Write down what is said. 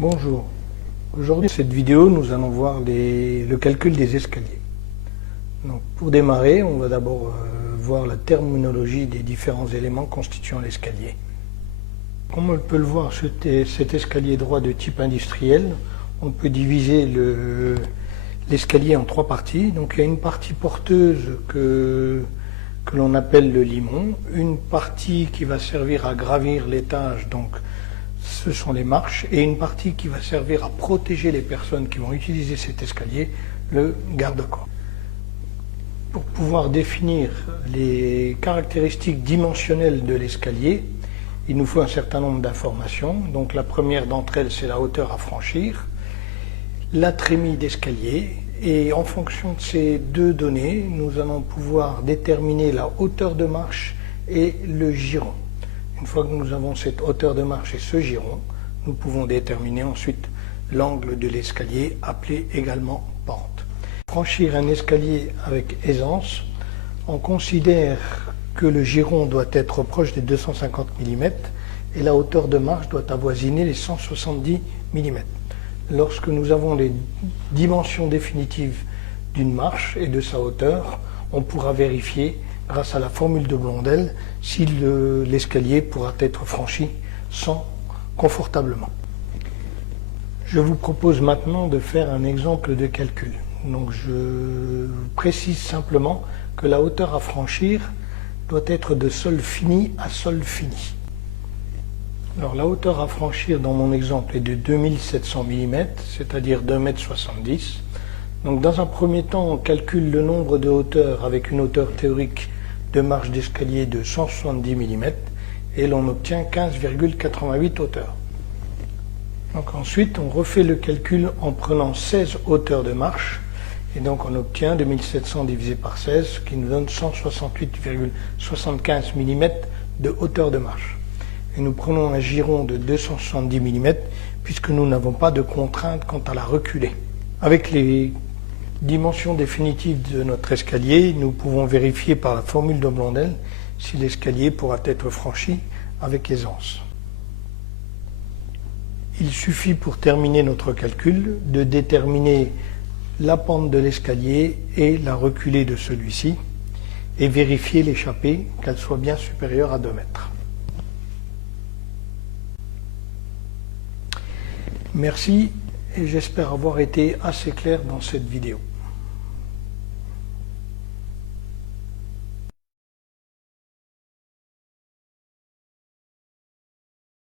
Bonjour. Aujourd'hui, dans cette vidéo, nous allons voir le calcul des escaliers. Donc, pour démarrer, on va d'abord voir la terminologie des différents éléments constituant l'escalier. Comme on peut le voir, cet escalier droit de type industriel, on peut diviser l'escalier en trois parties. Donc, il y a une partie porteuse que l'on appelle le limon, une partie qui va servir à gravir l'étage, donc ce sont les marches, et une partie qui va servir à protéger les personnes qui vont utiliser cet escalier, le garde-corps. Pour pouvoir définir les caractéristiques dimensionnelles de l'escalier, il nous faut un certain nombre d'informations. Donc la première d'entre elles, c'est la hauteur à franchir, la trémie d'escalier, et en fonction de ces deux données, nous allons pouvoir déterminer la hauteur de marche et le giron. Une fois que nous avons cette hauteur de marche et ce giron, nous pouvons déterminer ensuite l'angle de l'escalier, appelé également pente. Franchir un escalier avec aisance, on considère que le giron doit être proche des 250 mm et la hauteur de marche doit avoisiner les 170 mm. Lorsque nous avons les dimensions définitives d'une marche et de sa hauteur, on pourra vérifier grâce à la formule de Blondel si l'escalier pourra être franchi confortablement. Je vous propose maintenant de faire un exemple de calcul. Donc je précise simplement que la hauteur à franchir doit être de sol fini à sol fini. Alors la hauteur à franchir dans mon exemple est de 2700 mm, c'est-à-dire d'1,70 m. Donc dans un premier temps, on calcule le nombre de hauteurs avec une hauteur théorique de marche d'escalier de 170 mm et l'on obtient 15,88 hauteurs. Donc ensuite, on refait le calcul en prenant 16 hauteurs de marche et donc on obtient 2700 divisé par 16, ce qui nous donne 168,75 mm de hauteur de marche. Et nous prenons un giron de 270 mm puisque nous n'avons pas de contrainte quant à la reculée. Avec les dimensions définitives de notre escalier, nous pouvons vérifier par la formule de Blondel si l'escalier pourra être franchi avec aisance. Il suffit pour terminer notre calcul de déterminer la pente de l'escalier et la reculée de celui-ci et vérifier l'échappée, qu'elle soit bien supérieure à 2 mètres. Merci et j'espère avoir été assez clair dans cette vidéo.